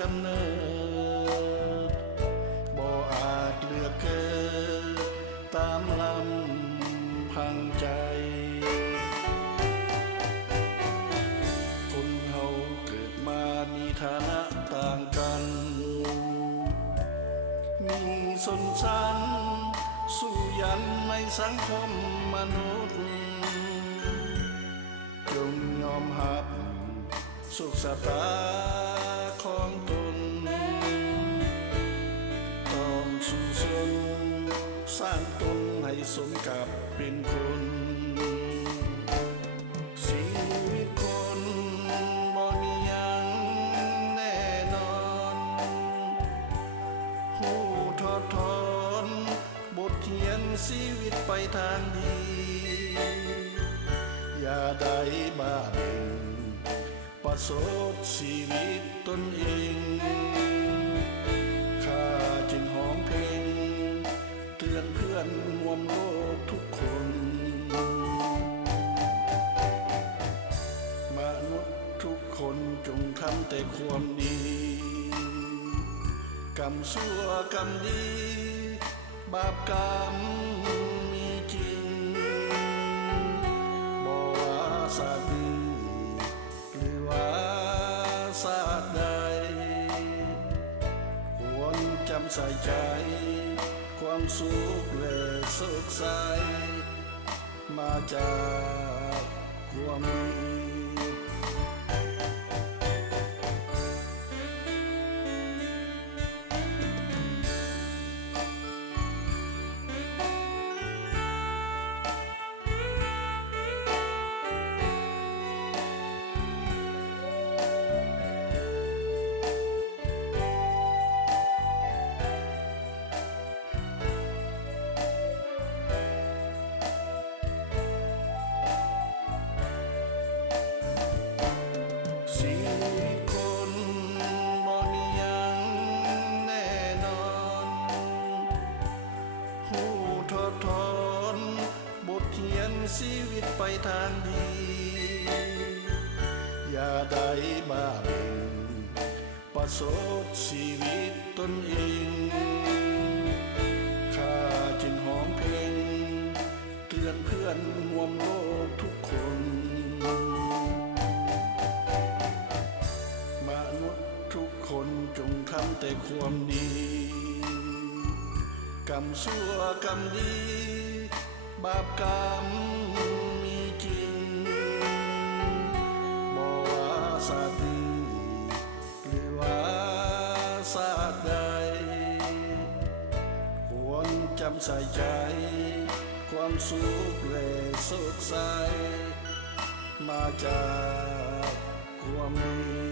กำเนิดบ่อาจเลือกเกิดตามลำพังใจคนเฮาเกิดมามีฐานะต่างกันมีสนสันสู้ยันในสังคมมนุษย์จงยอมรับสุขสตาของตนต้องสู้สนสร้างตนให้สมกับเป็นคนชีวิตคนบ่มีหยังแน่นอนหูทอดถอนบทเขียนชีวิตไปทางดีอย่าได้บ้าเบ่งประสบชีวิตตนเองข้าจึงห้องเพลงเตือนเพื่อนรวมโลกทุกคนมนุษย์ทุกคนจงทำแต่ความดีกรรมชั่วกรรมดีบาปกรรมมีจริงบ่ว่าศาสตร์นี้หรือว่าศาสตร์ใดควรจำใส่ใจความสุขและโศกเศร้ามาจากความดีชีวิตคนบ่มีหยังแน่นอนหูทอดถอนบทเขียนชีวิตไปทางดีอย่าได้บ้าเบ่งประสบชีวิตตนเองข้าจึงห้องเพลงเตือนเพื่อนรวมโลกทุกคนมนุษย์ทุกคนจงทำแต่ความดีกรรมชั่วกรรมดีบาปกรรมมีจริงบ่ว่าศาสตร์นี้หรือว่าศาสตร์ใดควรจำใส่ใจความสุขและโศกเศร้ามาจากความดี